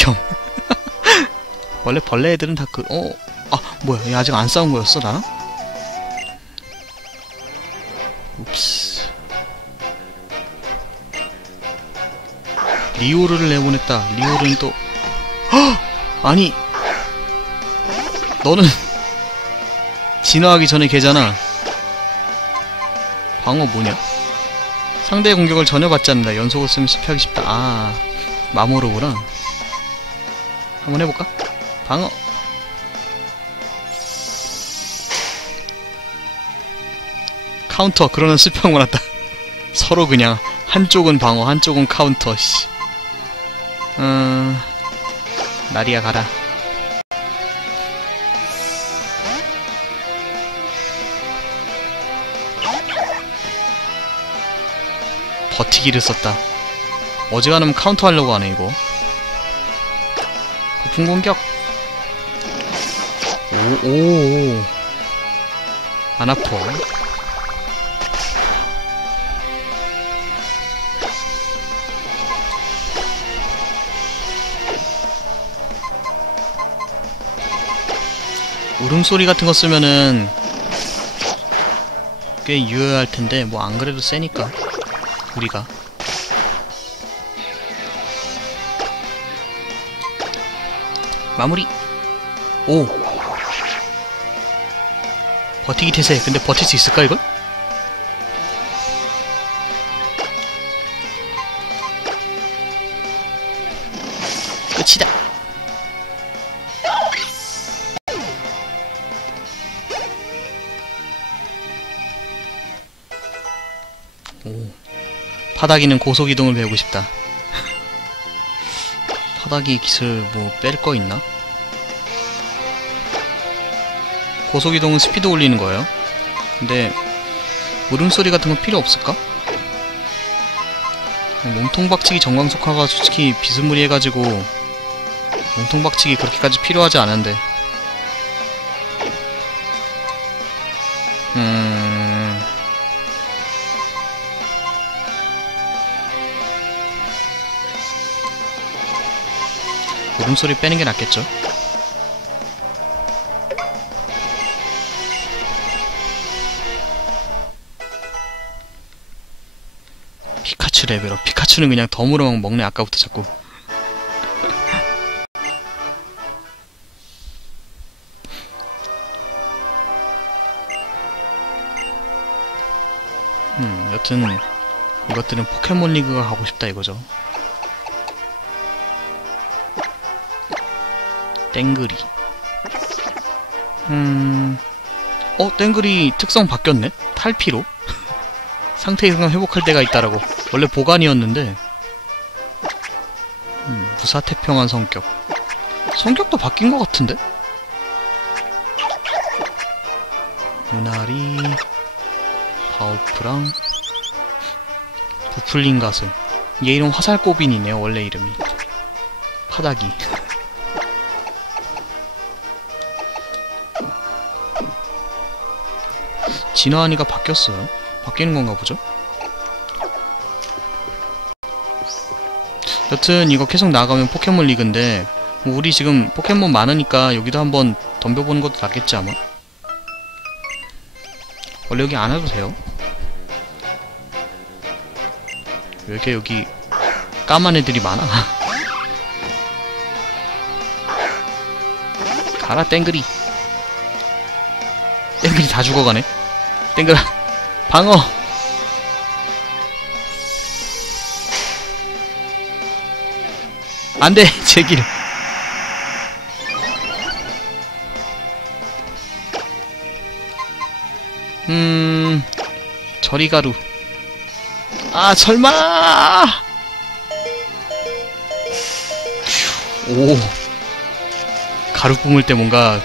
극혐. 원래 벌레 애들은 다 그, 어, 아, 뭐야. 얘 아직 안 싸운 거였어, 나랑? уп스. 리오르를 내보냈다. 리오르는 또, 헉! 아니! 너는, 진화하기 전에 걔잖아. 방어 뭐냐? 상대의 공격을 전혀 받지 않는다. 연속을 쓰면 실패하기 쉽다. 아, 마모르구나. 한번 해볼까? 방어. 카운터. 그러는 거 같다. 서로 그냥 한쪽은 방어, 한쪽은 카운터. 씨. 음, 나리야 가라. 버티기를 썼다. 어지간하면 카운터 하려고 하네, 이거. 거품 공격. 오, 오, 오. 안 아파. 울음소리 같은 거 쓰면은 꽤 유효할 텐데 뭐 안 그래도 세니까 우리가 마무리. 오. 버티기 태세. 근데 버틸 수 있을까 이걸? 끝이다. 오. 파다기는 고속이동을 배우고 싶다. 파다기 기술 뭐 뺄 거 있나? 고속이동은 스피드 올리는 거예요 근데 울음소리 같은 건 필요 없을까? 몸통 박치기 정광석화가 솔직히 비스무리해가지고 몸통 박치기 그렇게까지 필요하지 않은데 음... 울음소리 빼는 게 낫겠죠? 레벨업. 피카츄는 그냥 덤으로 막 먹네, 아까부터 자꾸. 음, 여튼, 이것들은 포켓몬 리그가 가고 싶다 이거죠. 땡그리. 음, 어, 땡그리 특성 바뀌었네? 탈피로? 상태 이상 회복할 때가 있다라고. 원래 보관이었는데, 음, 무사태평한 성격. 성격도 바뀐 것 같은데? 유나리, 바우프랑, 부풀린 가슴. 얘 이름 화살꼬빈이네요, 원래 이름이. 파다기. 진화하니까 바뀌었어요. 바뀌는 건가 보죠? 여튼 이거 계속 나가면 포켓몬 리그인데 뭐 우리 지금 포켓몬 많으니까 여기도 한번 덤벼보는 것도 낫겠지 아마? 원래 여기 안 와도 돼요? 왜 이렇게 여기 까만 애들이 많아? 가라 땡그리 땡그리 다 죽어가네 땡그라 방어 안돼 제길. 음 저리가루. 아 설마! 오. 가루 뿜을 때 뭔가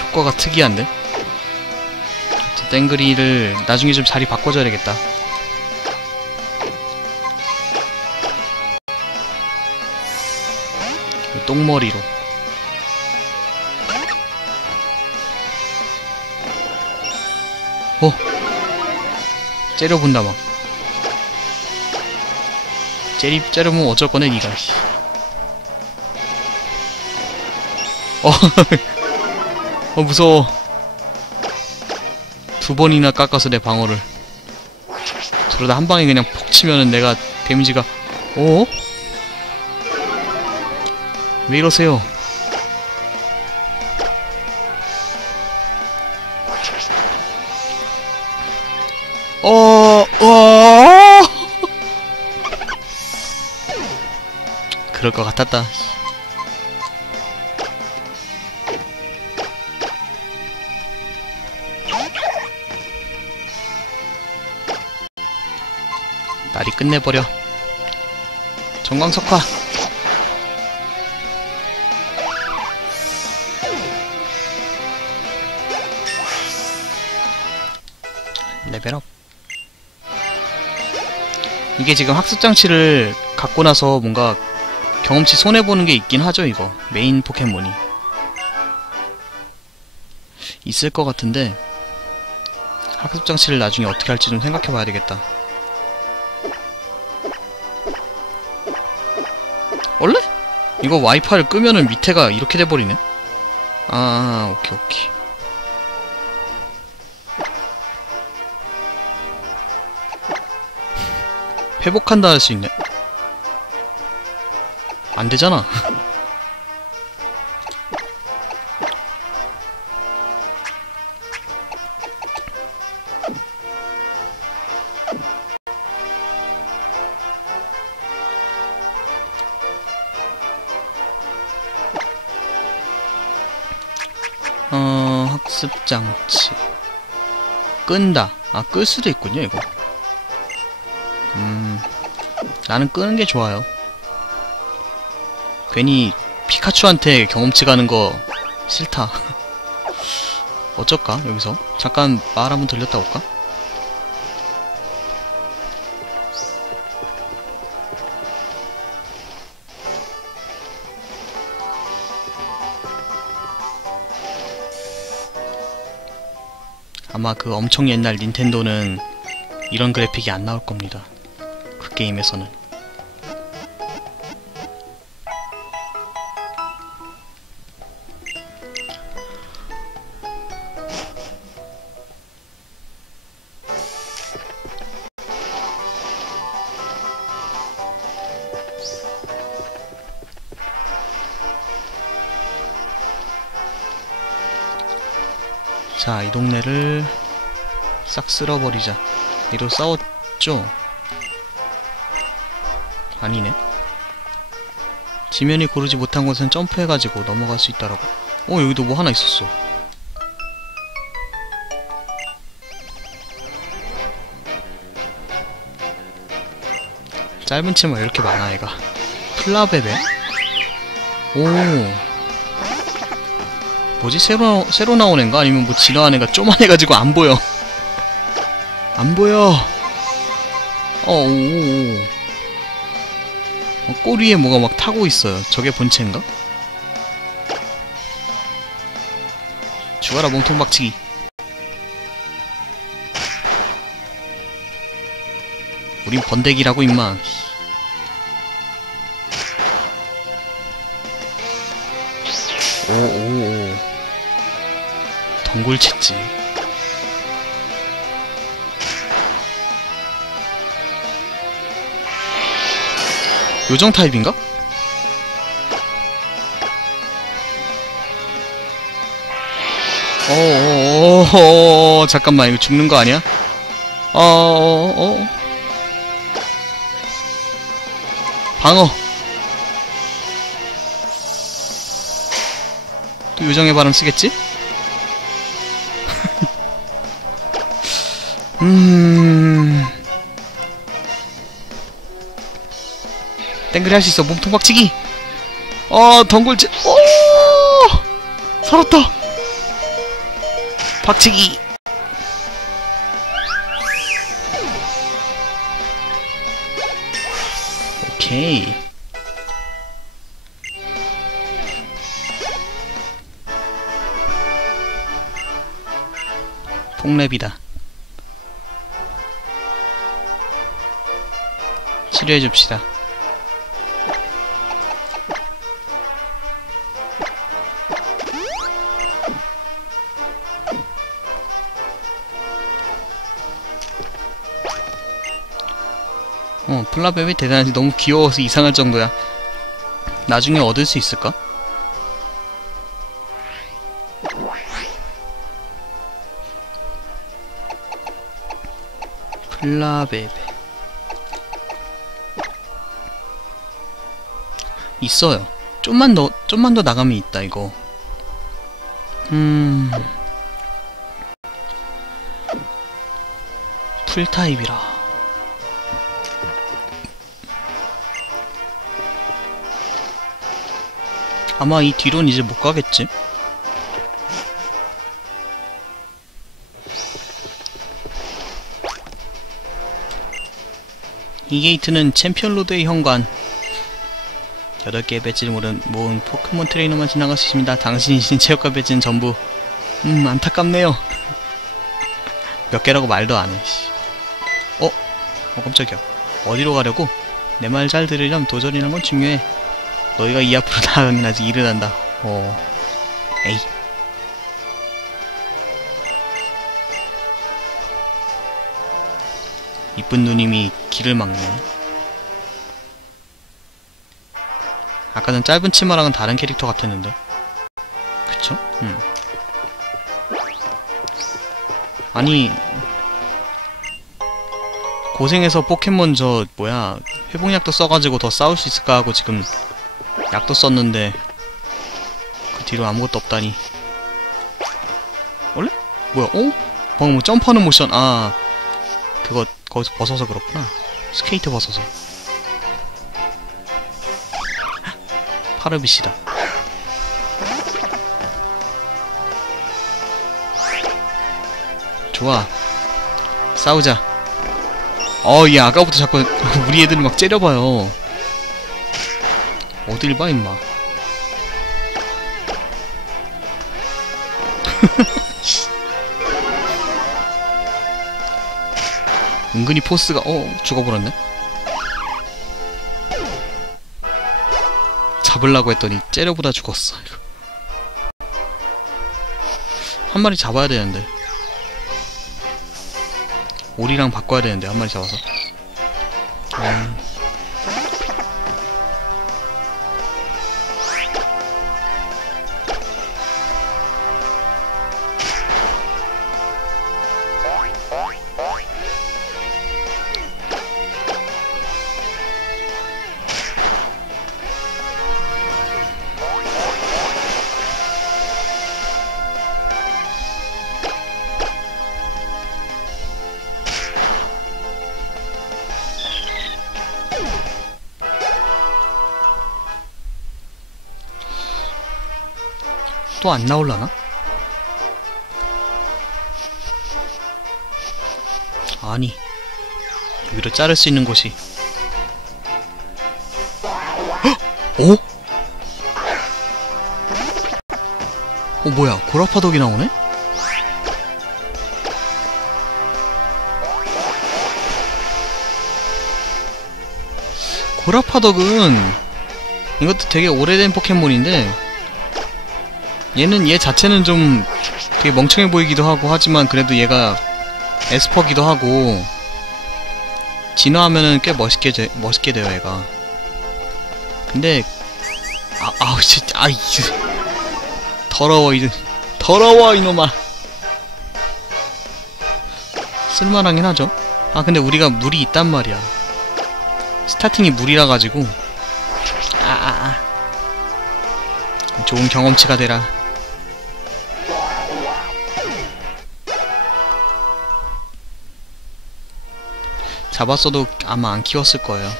효과가 특이한데? 땡그리를 나중에 좀 자리 바꿔줘야겠다. 똥머리로. 어? 째려본다 막. 째리 째려면 어쩔 거네 니가 씨. 어, 어 무서워 두 번이나 깎아서 내 방어를 그러다 한 방에 그냥 퍽 치면은 내가 데미지가 어? 왜 이러세요? 어, 어. 그럴 것 같았다. 날이 끝내버려. 정광석화. 레벨업. 이게 지금 학습장치를 갖고 나서 뭔가 경험치 손해보는 게 있긴 하죠, 이거. 메인 포켓몬이. 있을 것 같은데, 학습장치를 나중에 어떻게 할지 좀 생각해 봐야 되겠다. 원래? 이거 와이파이를 끄면은 밑에가 이렇게 돼버리네? 아, 오케이, 오케이. 회복한다 할 수 있네. 안 되잖아. 어, 학습장치. 끈다. 아, 끌 수도 있군요, 이거. 음, 나는 끄는 게 좋아요. 괜히 피카츄한테 경험치 가는 거 싫다. 어쩔까, 여기서? 잠깐 말 한번 들렸다 올까? 아마 그 엄청 옛날 닌텐도는 이런 그래픽이 안 나올 겁니다. 그 게임에서는. 자, 이 동네를 싹 쓸어버리자. 이로 싸웠죠? 아니네. 지면이 고르지 못한 곳은 점프해가지고 넘어갈 수 있다라고. 어, 여기도 뭐 하나 있었어. 짧은 치마 이렇게 많아, 얘가. 플라베베? 오. 뭐지? 새로, 새로 나온 애인가? 아니면 뭐 지나간 애가 쪼만해가지고 안 보여. 안 보여. 어, 오, 오, 오. 어, 꼬리에 뭐가 막 타고 있어요. 저게 본체인가? 죽어라, 몸통 박치기. 우린 번데기라고, 임마. 오, 오, 오. 덩굴 채지. 요정 타입인가? 어어어어 잠깐만 이거 죽는 거 아니야? 어어어 방어 또 요정의 발음 쓰겠지? 음 땡그리 할 수 있어. 몸통 박치기. 어 덩굴질 오! 살았다. 박치기. 오케이. 폭랩이다. 치료해줍시다 어, 플라베베 대단하지. 너무 귀여워서 이상할 정도야. 나중에 얻을 수 있을까? 플라베베. 있어요. 좀만 더, 좀만 더 나가면 있다, 이거. 음. 풀 타입이라. 아마 이 뒤로는 이제 못 가겠지? 이 게이트는 챔피언 로드의 현관 8개의 배지를 모은, 포켓몬 트레이너만 지나갈 수 있습니다. 당신이 신 체육관 배지는 전부 음 안타깝네요. 몇 개라고 말도 안 해. 씨. 어? 어 깜짝이야. 어디로 가려고? 내 말 잘 들으려면 도전이란 건 중요해. 너희가 이 앞으로 나가긴 아직 일을 한다. 어. 에이. 이쁜 누님이 길을 막네. 아까는 짧은 치마랑은 다른 캐릭터 같았는데. 그쵸? 음. 아니, 고생해서 포켓몬 저, 뭐야, 회복약도 써가지고 더 싸울 수 있을까 하고 지금 약도 썼는데, 그 뒤로 아무것도 없다니. 원래? 뭐야, 어? 방금 뭐 점프하는 모션, 아, 그거 거기서 벗어서 그렇구나. 스케이트 벗어서. 파르비시다. 좋아. 싸우자. 어, 얘 아까부터 자꾸 우리 애들을 막 째려봐요. 어딜 봐, 임마. 은근히 포스가, 어, 죽어버렸네? 잡으려고 했더니 째려보다 죽었어. 이거. 한 마리 잡아야 되는데. 오리랑 바꿔야 되는데 한 마리 잡아서. 음. 또 안 나올라나? 아니 여기로 자를 수 있는 곳이 헉! 어? 어 뭐야 고라파덕이 나오네? 고라파덕은 이것도 되게 오래된 포켓몬인데 얘는 얘 자체는 좀 되게 멍청해 보이기도 하고 하지만 그래도 얘가 에스퍼기도 하고 진화하면은 꽤 멋있게 돼, 멋있게 돼요 얘가. 근데 아 아우 진짜 아이 더러워 이 더러워 이놈아. 쓸만하긴 하죠. 아 근데 우리가 물이 있단 말이야. 스타팅이 물이라 가지고. 아아아. 좋은 경험치가 되라 잡았어도 아마 안 키웠을 거예요.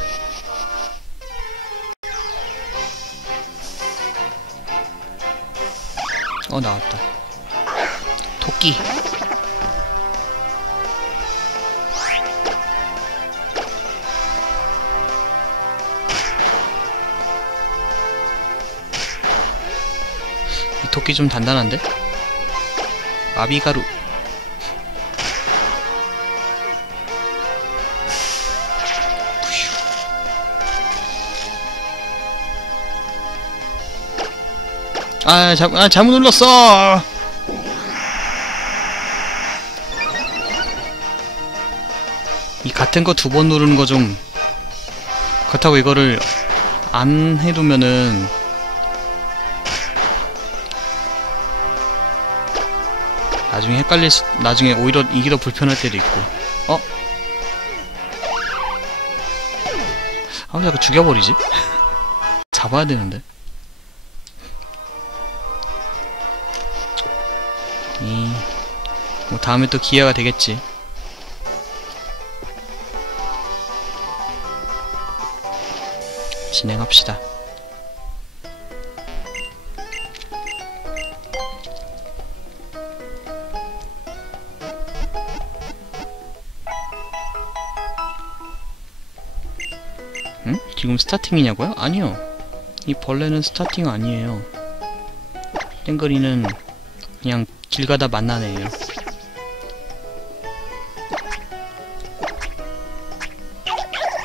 어 나왔다. 토끼. 이 토끼 좀 단단한데? 마비가루. 아, 자, 아 잘못 눌렀어. 이 같은 거 두 번 누르는 거 좀 그렇다고 이거를 안 해두면은 나중에 헷갈릴 수, 나중에 오히려 이게 더 불편할 때도 있고 어? 아, 왜 자꾸 죽여버리지? 잡아야 되는데 다음에 또 기회가 되겠지 진행합시다 응? 지금 스타팅이냐고요? 아니요. 이 벌레는 스타팅 아니에요. 땡거리는 그냥 길 가다 애예요.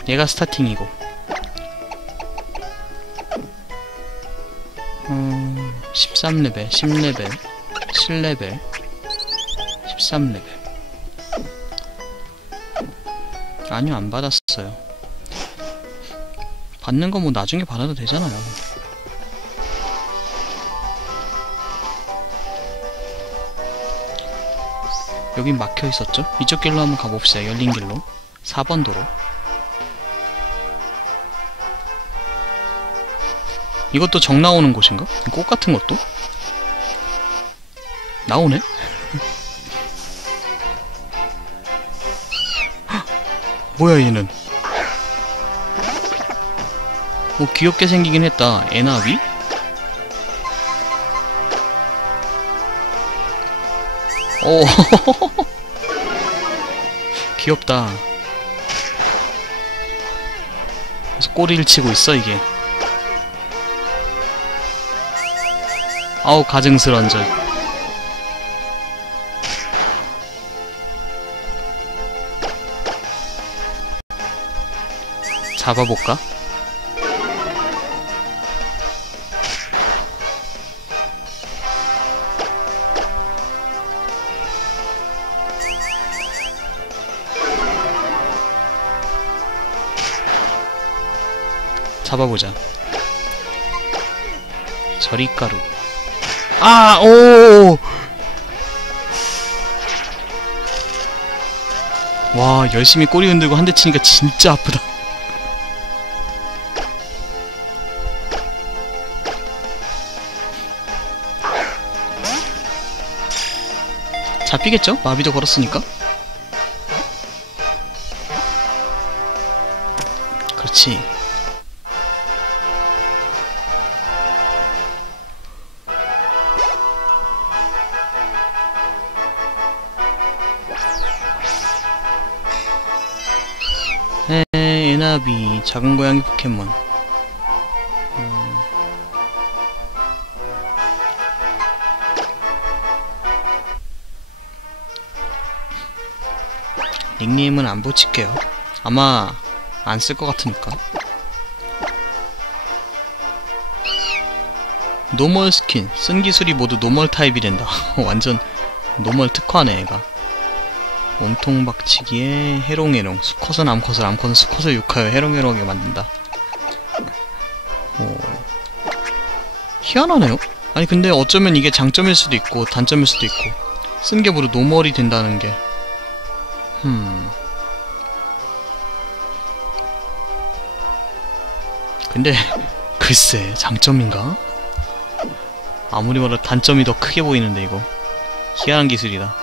얘가 스타팅이고. 음, 13레벨, 10레벨, 7레벨, 13레벨. 아니요, 안 받았어요. 받는 거 뭐 나중에 받아도 되잖아요. 여긴 막혀 있었죠? 이쪽 길로 한번 가봅시다. 열린 길로. 4번 도로. 이것도 정 나오는 곳인가? 꽃 같은 것도? 나오네? 헉! 뭐야 얘는? 뭐 귀엽게 생기긴 했다. 에나비? 오 귀엽다. 그래서 꼬리를 치고 있어 이게. 아우 가증스러운 절. 잡아볼까? 잡아보자. 저리가루. 아, 오! 와, 열심히 꼬리 흔들고 한 대 치니까 진짜 아프다. 잡히겠죠? 마비도 걸었으니까. 그렇지. 에나비, 작은 고양이 포켓몬. 음. 닉네임은 안 붙일게요. 아마 안 쓸 것 같으니까. 노멀 스킨, 쓴 기술이 모두 노멀 타입이 된다. 완전 노멀 특화네, 얘가. 몸통 박치기에 해롱해롱 수컷은 암컷을 암컷은 수컷을 욕하여 해롱해롱하게 만든다. 오... 희한하네요. 아니 근데 어쩌면 이게 장점일 수도 있고 단점일 수도 있고 쓴게 모두 노멀이 된다는 게. 흠... 근데 글쎄 장점인가? 아무리 봐도 단점이 더 크게 보이는데 이거. 희한한 기술이다